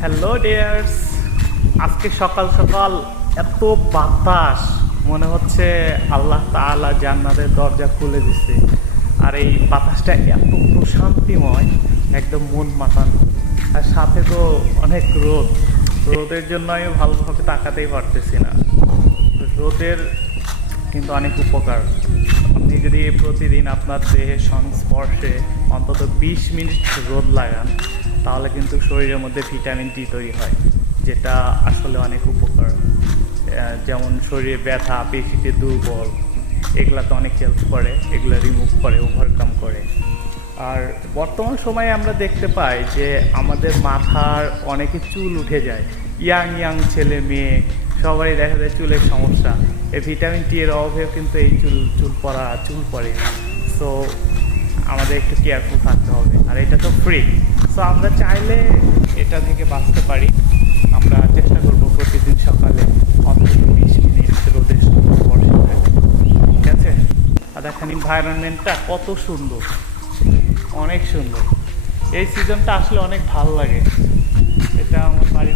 Hello dears, আজকে সকাল সকাল এত বাতাস, মনে হচ্ছে আল্লাহ তাআলা জান্নাতের দরজা খুলে দিছে। আর এই বাতাসটা এত প্রশান্তিময়, একদম মন মাতানো। আর সাথে তো অনেক রোদ, রোদের জন্য আমি ভালোভাবে তাকাতেই পারতেছি না। রোদের কিন্তু অনেক উপকার। আপনি যদি প্রতিদিন আপনার দেহের সংস্পর্শে অন্তত 20 মিনিট রোদ লাগান, তাহলে কিন্তু শরীরের মধ্যে ভিটামিন ডি তৈরি হয়, যেটা আসলে অনেক উপকার। যেমন শরীরে ব্যথা, পেশিতে দুর্বল, এগুলাতে অনেক হেল্প করে, এগুলো রিমুভ করে, ওভারকাম করে। আর বর্তমান সময়ে আমরা দেখতে পাই যে আমাদের মাথার অনেকে চুল উঠে যায়, ইয়াং ইয়াং ছেলে মেয়ে সবারই দেখা যায় চুলের সমস্যা। এই ভিটামিন টি এর অভাবেও কিন্তু এই চুল পড়ে। সো আমাদের একটু কেয়ারফুল থাকতে হবে, আর এটা তো ফ্রি। সো আমরা চাইলে এটা থেকে বাঁচতে পারি। আমরা চেষ্টা করবো প্রতিদিন সকালে অন্তত 20 মিনিট রোদের সংস্পর্শে থাকতে, ঠিক আছে? আর দেখেন এনভায়রনমেন্টটা কত সুন্দর, অনেক সুন্দর। এই সিজনটা আসলে অনেক ভালো লাগে। এটা আমার বাড়ির